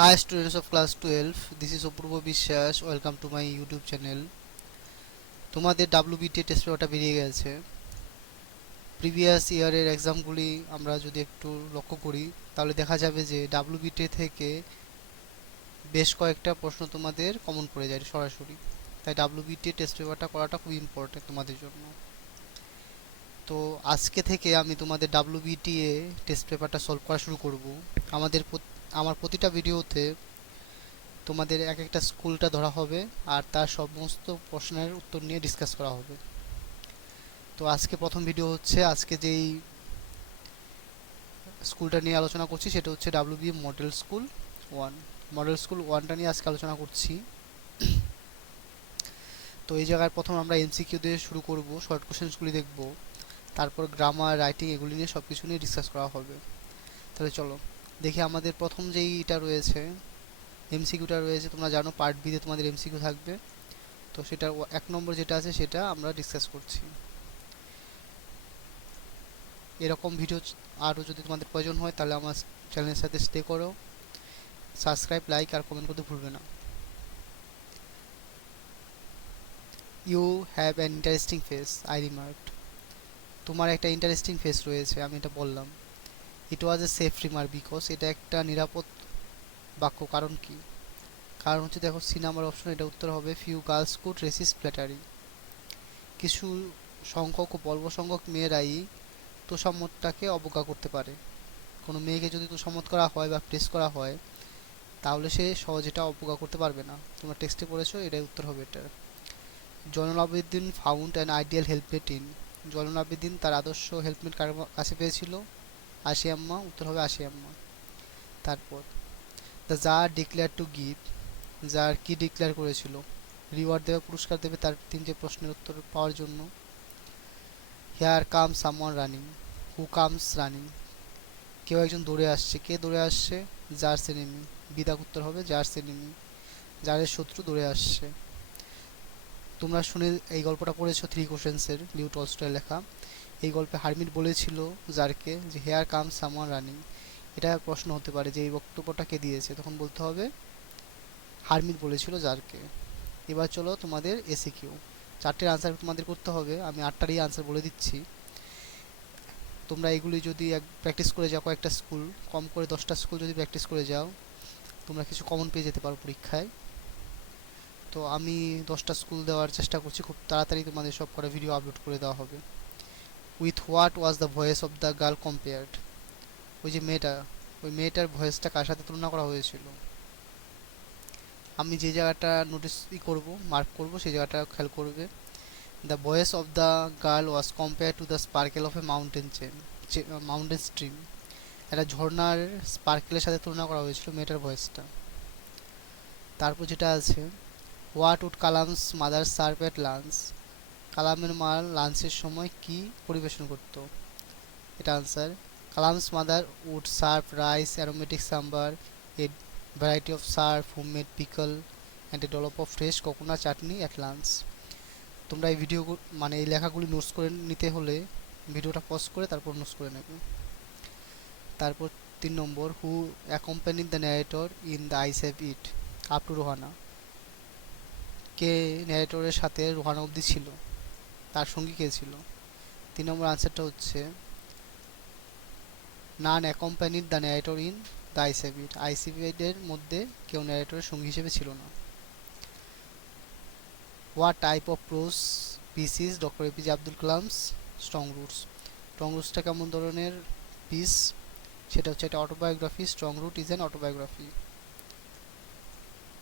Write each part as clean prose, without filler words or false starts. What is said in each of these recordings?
Hi students of class 12, this is অপূর্ব বিশ্বাস. Welcome to my YouTube channel. তোমাদের WBT test পেপারটা বেরিয়ে গেছে. প্রিভিয়াস ইয়ারের এক্সামগুলি আমরা যদি একটু লক্ষ্য করি তাহলে দেখা যাবে যে WBT থেকে বেশ কয়েকটা প্রশ্ন তোমাদের কমন পড়ে যায় সরাসরি. তাই WBT টেস্ট পেপারটা করাটা খুব ইম্পর্টেন্ট তোমাদের জন্য. তো আজকে থেকে আমি তোমাদের WBT টেস্ট পেপারটা সলভ করা শুরু করব. আমার প্রতিটা ভিডিওতে তোমাদের এক একটা স্কুলটা ধরা হবে আর তার সমস্ত প্রশ্নের উত্তর নিয়ে ডিসকাস করা হবে. তো আজকে প্রথম ভিডিও হচ্ছে, আজকে যেই স্কুলটা নিয়ে আলোচনা করছি সেটা হচ্ছে WB model school 1. Model school 1টা নিয়ে আজকে আলোচনা করছি. তো এই জায়গায় প্রথম আমরা MCQ দিয়ে শুরু করব, শর্ট কোশ্চেন্সগুলি দেখব, তারপর গ্রামার, রাইটিং এগুলি নিয়ে সব কিছু নিয়ে ডিসকাস করা হবে. তাহলে চলো দেখি আমাদের প্রথম যেইটা রয়েছে, MCQটা রয়েছে. তোমরা জানো পার্ট বিতে তোমাদের MCQ থাকবে. তো সেটা 1 নম্বর যেটা আছে সেটা আমরা ডিসকাস করছি. এরকম ভিডিও আরও যদি তোমাদের প্রয়োজন হয় তাহলে আমার চ্যানেলের সাথে স্টে করো, সাবস্ক্রাইব, লাইক আর কমেন্ট করতে ভুলবে না. You have an interesting face, I remarked. তোমার একটা ইন্টারেস্টিং ফেস রয়েছে, আমি এটা বললাম. It was a safe remark because, এটা একটা নিরাপদ বাক্য. কারণ কি? কারণ হচ্ছে দেখো সি নাম্বার অপশন, এটা উত্তর হবে few girls could resist flattery. কিছু সংখ্যক ও অল্প সংখ্যক মেয়েরাই তোষামতটাকে অবজ্ঞা করতে পারে. কোনো মেয়েকে যদি তোষামত করা হয় বা প্রেস করা হয় তাহলে সে সহজে এটা অবজ্ঞা করতে পারবে না. তোমরা টেক্সটে পড়েছো, এটাই উত্তর হবে এটার. Jainul Abedin found an ideal helpmate in. Jainul Abedin তার আদর্শ হেল্পমেট কার কাছে পেয়েছিল? আশিয়াম্মা. উত্তর হবে আশিয়াম্মা. তারপর the tsar declare to give. Tsar কি ডিক্লেয়ার করেছিল? রিওয়ার্ড দেবে, পুরস্কার দেবে তার 3টে প্রশ্নের উত্তর পাওয়ার জন্য. Here come someone running. Who comes running? কেউ একজন দৌড়ে আসছে. কে দৌড়ে আসছে? Jars enemy. বিদাক উত্তর হবে জার্স এনিমি, জারের শত্রু দৌড়ে আসছে. তোমরা শুনে এই গল্পটা পড়েছো 3 কোশ্চেন্সের, লিউ টলস্টয়ের লেখা. এই গল্পে হারমিট বলেছিল জারকে যে হেয়ার কাম সামওয়ান রানিং. এটা প্রশ্ন হতে পারে যে এই বক্তব্যটা কে দিয়েছে, তখন বলতে হবে হারমিট বলেছিল জারকে. এবার চলো তোমাদের এসিকিউ. 4টের আনসার তোমাদের করতে হবে, আমি 8টারই আনসার বলে দিচ্ছি. তোমরা এগুলি যদি প্র্যাকটিস করে যাও, কয়েকটা স্কুল, কম করে 10টা স্কুল যদি প্র্যাকটিস করে যাও তোমরা কিছু কমন পেয়ে যেতে পারো পরীক্ষায়. তো আমি 10টা স্কুল দেওয়ার চেষ্টা করছি, খুব তাড়াতাড়ি তোমাদের সব কটা ভিডিও আপলোড করে দেওয়া হবে. With what was the voice of the girl compared? ওই যে মেয়েটা, ওই মেয়েটার ভয়েসটা কার সাথে তুলনা করা হয়েছিল? আমি যে জায়গাটা নোটিস করব, মার্ক করব, সেই জায়গাটা খেয়াল করবে. The voice of the girl was compare to the sparkle of a mountain stream. একটা ঝর্ণার স্পার্কেলের সাথে তুলনা করা হয়েছিল মেয়েটার ভয়েসটা. তারপর যেটা আছে, what would Kalam's mother serve at lunch? কালামের মা লাঞ্চের সময় কি পরিবেশন করত? এটা answer. Kalam's mother would serve rice, aromatic sambar, a variety of serve, homemade pickle and a dollop of fresh coconut chutney at lunch. তোমরা এই ভিডিও মানে এই লেখাগুলি নোটস করে নিতে হলে ভিডিওটা পজ করে তারপর নোটস করে নেবে. তারপর 3 নম্বর, who accompanied the narrator in the eyes have it up to Rohana? কে ন্যারেটরের সাথে রোহানা অবধি ছিল, তার সঙ্গী কে ছিল? 3 নম্বর আনসারটা হচ্ছে none accompanied the narrator in the eyes have it. Eyes have ইটের মধ্যে কেউ ন্যারেটরের সঙ্গী হিসেবে ছিল না. What type of prose piece doctor APJ Abdul Kalam's strong roots? Strong রুটসটা কেমন ধরনের পিস? সেটা হচ্ছে একটা autobiography. Strong root is an autobiography.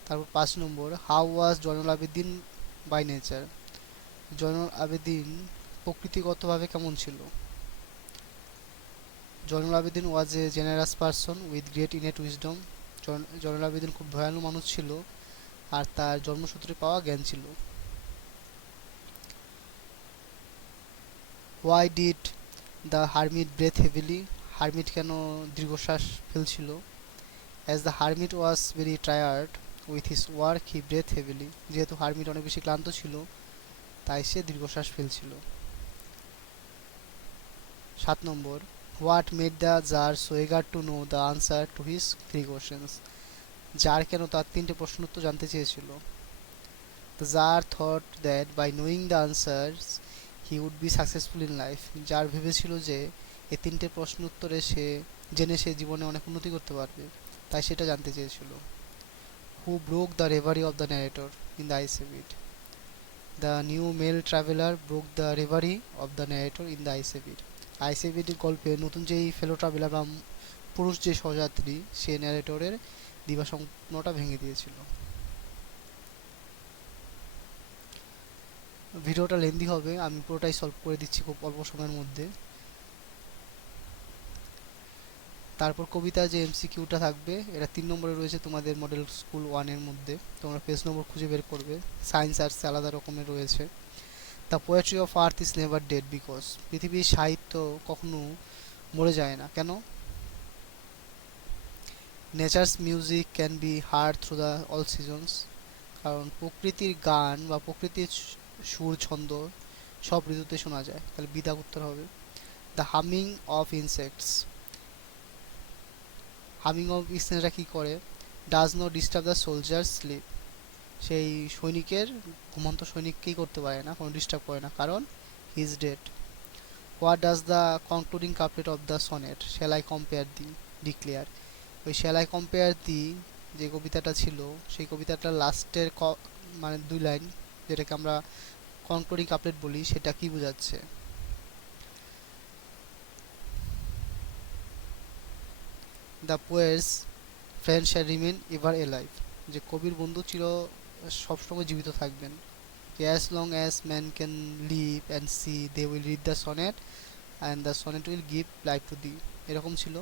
তারপর 5 নম্বর, how was Jainul Abedin by nature? জয়নুল আবেদিন প্রকৃতিগতভাবে কেমন ছিল? Jainul Abedin was a generous person with great innate wisdom. Jainul Abedin খুব দয়ালু মানুষ ছিল আর তার জন্মসূত্রে পাওয়া জ্ঞান ছিল. Why did the hermit breathe heavily? Hermit কেন দীর্ঘশ্বাস ফেলছিল? As the hermit was very tired with his work he breathed heavily. যেহেতু হারমিট অনেক বেশি ক্লান্ত ছিল তাই সে দীর্ঘশ্বাস ফেলছিল. 7 নম্বর, what made the tsar so eager to know the answer to his 3 questions? Tsar কেন তার তিনটে প্রশ্ন উত্তর জানতে চেয়েছিল? The tsar thought that by knowing the answers he would be successful in life. Tsar ভেবেছিল যে এই তিনটে প্রশ্ন উত্তরে জেনে সে জীবনে অনেক উন্নতি করতে পারবে, তাই সেটা জানতে চেয়েছিল। Who broke the reverie of the narrator in the eyes have it? The new male traveller broke the reverie of the narrator in the eyes have it. Eyes have it গল্পে নতুন যেই ফেলো ট্রাভেলার বা পুরুষ যে সহযাত্রী, সে ন্যারেটরের দিবাস্বপ্নটা ভেঙে দিয়েছিল। ভিডিওটা লেন্দি হবে, আমি পুরোটাই সলভ করে দিচ্ছি খুব অল্প সময়ের মধ্যে। তারপর কবিতা যে এমসিকিউটা থাকবে, এটা 3 নম্বরে রয়েছে তোমাদের মডেল স্কুল 1-এর মধ্যে। তোমরা পেজ নম্বর খুঁজে বের করবে। সায়েন্স আর্টস আলাদা রকমের রয়েছে। The poetry of earth is never dead because, পৃথিবীর সাহিত্য কখনো মরে যায় না কেন? Nature's music can be hard through the all seasons, কারণ প্রকৃতির গান বা প্রকৃতির সুর ছন্দ সব ঋতুতে শোনা যায়, তাহলে বিদা উত্তর হবে। The humming of insects, humming of ইনসেক্টসরা কী করে? Does not disturb the soldier sleep, সেই সৈনিকের ঘুমন্ত সৈনিককেই করতে পারে না, কোনো ডিস্টার্ব করে না, কারণ he is dead. What does the concluding couplet of the sonnet shall I compare the declare? ওই শ্যাল আই কম্পেয়ার দি যে কবিতাটা ছিল, সেই কবিতাটার লাস্টের মানে 2 লাইন, যেটাকে আমরা কনক্লুডিং কাপলেট বলি, সেটা কি বোঝাচ্ছে? The poet's friend shall remain ever alive, যে কবির বন্ধু সবসময় জীবিত থাকবেন। As long as man can live and see they will read the sonnet and the sonnet will give life to thee, এরকম ছিল।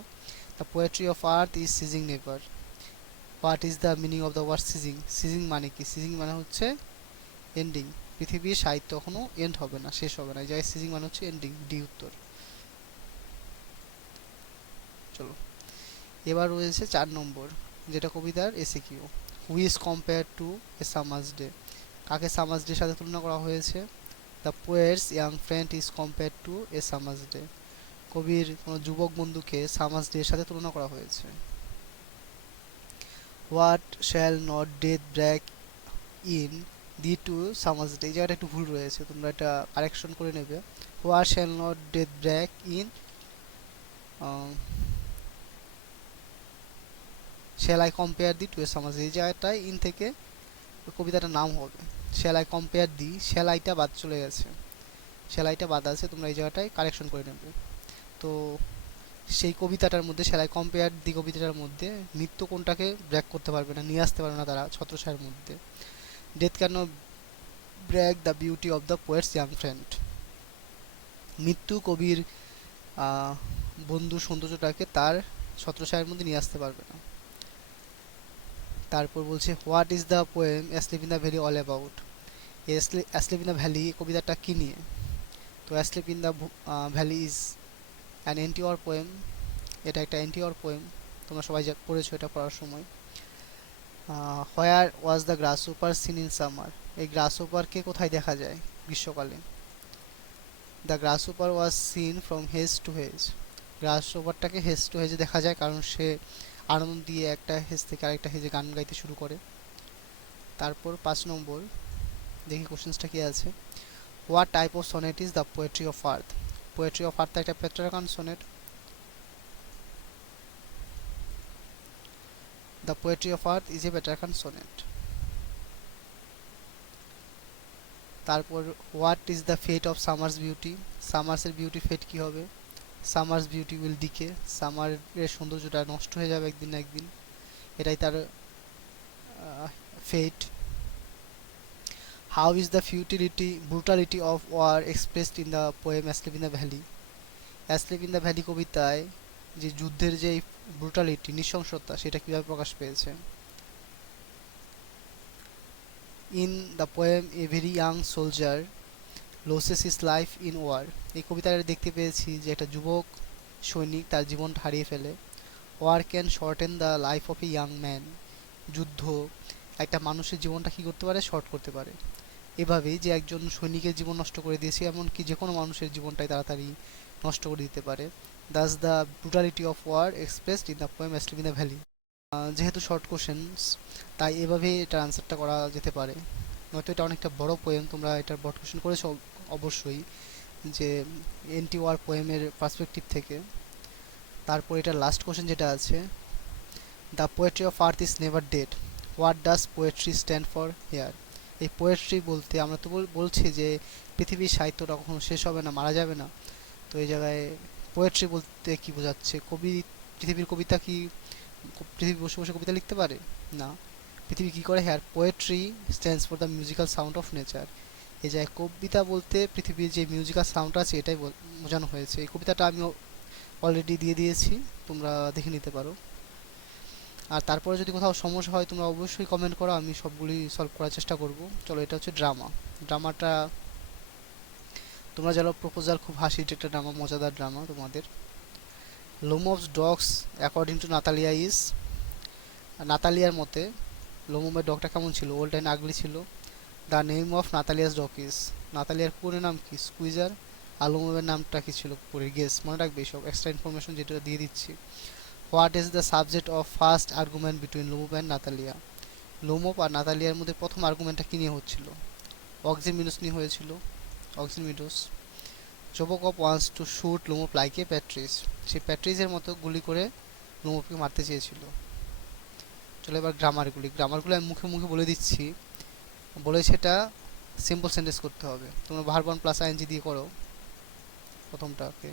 The poetry of earth is ceasing never. What is the meaning of the word ceasing? Ceasing মানে কি? Seizing মানে হচ্ছে ending. পৃথিবীর সাহিত্য কখনো and হবে না, শেষ হবে না, এই জায়গায় সিজিং মানে হচ্ছে এন্ডিং, ডি উত্তর। চলো, এবার রয়েছে 4 নম্বর, যেটা কবিতার এসে Q. Who is compare to a summer's day? কাকে সামার্স ডের সাথে তুলনা করা হয়েছে? The poet's young friend is compare to a summer's day, কবির কোনো যুবক বন্ধুকে সামার্স ডের সাথে তুলনা করা হয়েছে। What shall not death break in the to summer's day, এই জায়গাটা একটু ভুল রয়েছে, তোমরা এটা কারেকশন করে নেবে। What shall not death break in shall I compare thee to a summer's, এই জায়গাটায় ইন থেকে কবিতাটার নাম হবে। শ্যাল আই কম্পেয়ার দি, শ্যালাইটা বাদ চলে গেছে, শ্যালাইটা বাদ আছে, তোমরা এই জায়গাটায় কারেকশন করে নেবে। তো সেই কবিতাটার মধ্যে, শ্যালাই কম্পেয়ার দি কবিতাটার মধ্যে মৃত্যু কোনটাকে ব্রেক করতে পারবে না, নিয়ে আসতে পারবে না তারা ছত্রছায়ার মধ্যে? Death can not break the beauty of the poet's young friend, মৃত্যু কবির বন্ধু সৌন্দর্যটাকে তার ছত্রছায়ার মধ্যে নিয়ে আসতে পারবে না। তারপর বলছে what is the poem asleep in the valley all about? Asleep in the valley কবিতাটা কী নিয়ে? তো asleep in the valley is an anti war poem, এটা একটা অ্যান্টি ওয়ার পোয়েম, তোমরা সবাই পড়েছো এটা পড়ার সময়। Where was the grasshopper seen in summer? এই গ্রাস সুপারকে কোথায় দেখা যায় গ্রীষ্মকালে? The grasshopper was seen from hedge to hedge, গ্রাস সুপারটাকে হেজ টু হেজে দেখা যায়, কারণ সে আনন্দ দিয়ে একটা হেজ থেকে আরেকটা হেজে গান গাইতে শুরু করে। তারপর 5 নম্বর, দেখি কোশ্চেন্সটা কি আছে। What type of sonnet is the poetry of earth? Poetry of earth একটা Petrarchan sonnet. The poetry of earth is a Petrarchan sonnet. তারপর what is the fate of summer's beauty? সামার্সের বিউটি ফেট কী হবে? Summer's beauty will decay, সামারের সৌন্দর্যটা নষ্ট হয়ে যাবে একদিন না একদিন, এটাই তার fate. How is the brutality of war expressed in the poem asleep in the valley? Asleep in the valley কবিতায় যে যুদ্ধের যে ব্রুটালিটি, নৃশংসতা, সেটা কীভাবে প্রকাশ পেয়েছে? In the poem a very young soldier loses his life in war, এই কবিতায় দেখতে পেয়েছি যে একটা যুবক সৈনিক তার জীবনটা হারিয়ে ফেলে। War can shorten the life of a young man, যুদ্ধ একটা মানুষের জীবনটা কী করতে পারে? শর্ট করতে পারে। এভাবেই যে একজন সৈনিকের জীবন নষ্ট করে দিয়েছে, এমনকি যে কোনো মানুষের জীবনটাই তাড়াতাড়ি নষ্ট করে দিতে পারে। Thus the brutality of war expressed in the poem asleep in the valley. যেহেতু শর্ট কোশ্চেন্স তাই এভাবেই এটার আনসারটা করা যেতে পারে, নয়তো এটা অনেকটা বড় পোয়েম। তোমরা এটার বড় কোশ্চেন করেছো অবশ্যই, যে এনটি ওয়ার পোয়েমের পার্সপেক্টিভ থেকে। তারপর এটার লাস্ট কোশ্চেন যেটা আছে, the poetry of earth is never dead, what does poetry stand for here. এই পোয়েট্রি বলতে আমরা তো বলছি যে পৃথিবীর সাহিত্যটা কখনো শেষ হবে না, মারা যাবে না। তো এই জায়গায় পোয়েট্রি বলতে কি বোঝাচ্ছে? পৃথিবীর কবিতা কি পৃথিবী বসে বসে কবিতা লিখতে পারে? না। পৃথিবী কি করে? Here poetry stands for the musical sound of nature. এই জায়গায় কবিতা বলতে পৃথিবীর যে মিউজিক্যাল সাউন্ড আছে এটাই বোঝানো হয়েছে। এই কবিতাটা আমি অলরেডি দিয়ে দিয়েছি, তোমরা দেখে নিতে পারো। আর তারপরে যদি কোথাও সমস্যা হয় তোমরা অবশ্যই কমেন্ট করো, আমি সবগুলি সলভ করার চেষ্টা করব। চলো, এটা হচ্ছে ড্রামা। ড্রামাটা তোমরা জানো প্রপোজাল খুব হাসির একটা ড্রামা, মজাদার ড্রামা তোমাদের। Lomov's dogs according to Natalia is, নাতালিয়ার মতে লোমোমের ডগটা কেমন ছিল? ওল্ড অ্যান্ড আগলি ছিল। The name of Natalia's dog is, নাতালিয়ার পুরো নাম কি? স্কুইজার। আর লোমোমের নামটা কি ছিল পরে? গেস। মনে রাখবে সব এক্সট্রা ইনফরমেশন যেটা দিয়ে দিচ্ছি। What is the subject of first argument between Lomov and Natalia? Lomov আর নাতালিয়ার মধ্যে প্রথম আর্গুমেন্টটা কী নিয়ে হচ্ছিল? অক্সিমিডস নিয়ে হয়েছিল, Oxen Meadows. Chubukov wants to shoot Lomov like a partridge, সে প্যাট্রিসের মতো গুলি করে লোমোভকে মারতে চেয়েছিল। চলো এবার গ্রামারগুলো আমি মুখে মুখে বলে দিচ্ছি, বলে সেটা সিম্পল সেন্টেন্স করতে হবে। তোমরা ভার্ব ওয়ান প্লাস আইএনজি দিয়ে করো প্রথমটাকে।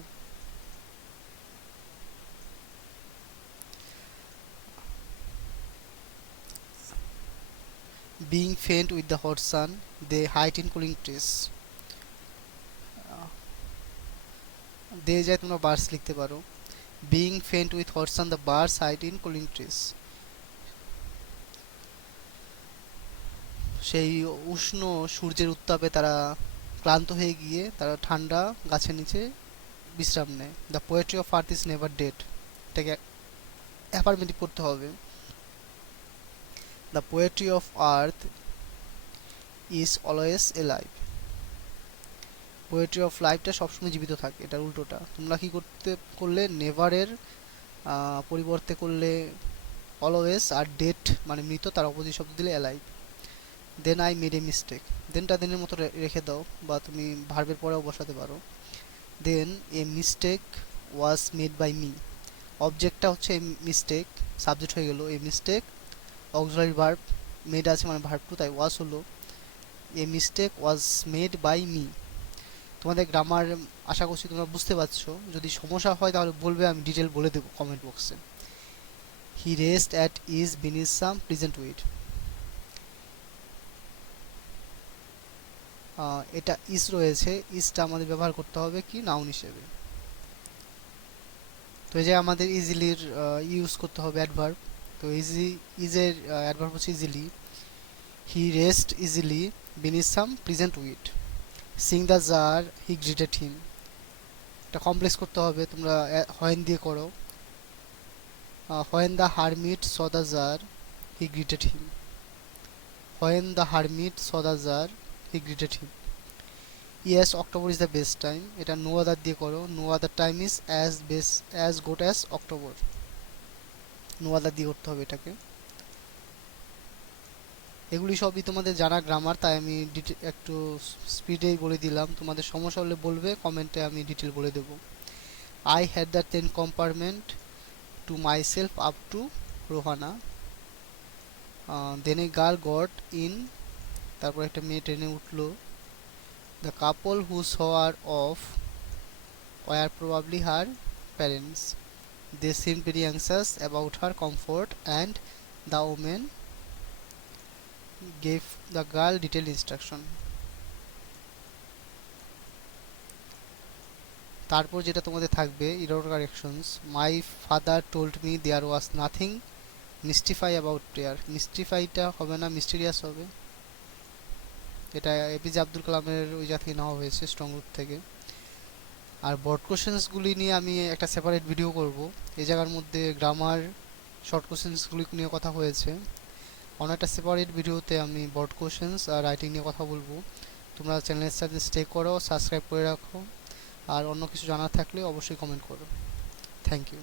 Being faint with the hot sun, they hide in cooling trees. দে যায় তোমরা বার্ডস লিখতে পারো। Being faint with hot sun, the birds hide in cooling trees. সেই উষ্ণ সূর্যের উত্তাপে তারা ক্লান্ত হয়ে গিয়ে তারা ঠান্ডা গাছের নিচে বিশ্রাম নেয়। The poetry of earth is never dead, এটাকে অ্যাফার্মেটিভ করতে হবে। The poetry of earth is always alive, poetry of লাইফটা সবসময় জীবিত থাকে, এটার উল্টোটা। তোমরা কি করলে নেভারের পরিবর্তে করলে অলওয়েজ, আর ডেট মানে মৃত, তার অপোজিট শব্দ দিলে alive. Then I made a mistake, দেনটা দেনের মতো রেখে দাও বা তুমি ভার্বের পরেও বসাতে পারো। Then a mistake was made by me, অবজেক্টটা হচ্ছে এ মিস্টেক, সাবজেক্ট হয়ে গেল a mistake, auxiliary verb made আছে মানে ভার্ব টু, তাই ওয়াজ হলো। A mistake was made by me. তোমাদের গ্রামার আশা করছি তোমরা বুঝতে পারছো। যদি সমস্যা হয় তাহলে বলবে, আমি ডিটেল বলে দেবো কমেন্ট বক্সে। He rest at ease beneath some present weed, এটা ইজ রয়েছে, ইজটা আমাদের ব্যবহার করতে হবে কি? নাউন হিসেবে। তো এই যে আমাদের ইজিলির ইউজ করতে হবে অ্যাডভার্ব। তো ইজের অ্যাডভার্ব হচ্ছে easily. He rest easily beneath some present weed. Seeing the tsar, he greeted him, এটা কমপ্লেক্স করতে হবে, তোমরা হোয়েন দিয়ে করো। When the hermit saw the tsar, he greeted him. When the hermit saw the tsar, he greeted him. Yes October is the best time, এটা no other দিয়ে করো। No other time is as good as October, no other দিয়ে করতে হবে এটাকে। এগুলি সবই তোমাদের জানা গ্রামার, তাই আমি একটু স্পিডেই বলে দিলাম। তোমাদের সমস্যা হলে বলবে কমেন্টে, আমি ডিটেল বলে দেবো। I had the 10 compartment to myself up to Rohana. Then a girl got in, তারপর একটা মেয়ে ট্রেনে উঠলো। The couple who saw her off were probably her parents, they seem very anxious about her comfort and the woman gave the girl detailed instruction. তারপর যেটা তোমাদের থাকবে error corrections. My father told me there was nothing mystify about prayer, মিস্টিফাইটা হবে না, mysterious হবে। এটা APJ Abdul কালামের ওই জায়গা থেকে নেওয়া হয়েছে, স্ট্রং রুট থেকে। আর বর্ড কোশ্চেন্সগুলি নিয়ে আমি একটা সেপারেট ভিডিও করব। এই জায়গার মধ্যে গ্রামার, শর্ট কোশ্চেন্সগুলি নিয়ে কথা হয়েছে। অন্য একটা সেপারেট ভিডিওতে আমি বর্ড কোশ্চেন্স আর রাইটিং নিয়ে কথা বলবো। তোমরা চ্যানেলের সাথে স্টে করো, সাবস্ক্রাইব করে রাখো, আর অন্য কিছু জানার থাকলে অবশ্যই কমেন্ট করো। Thank you.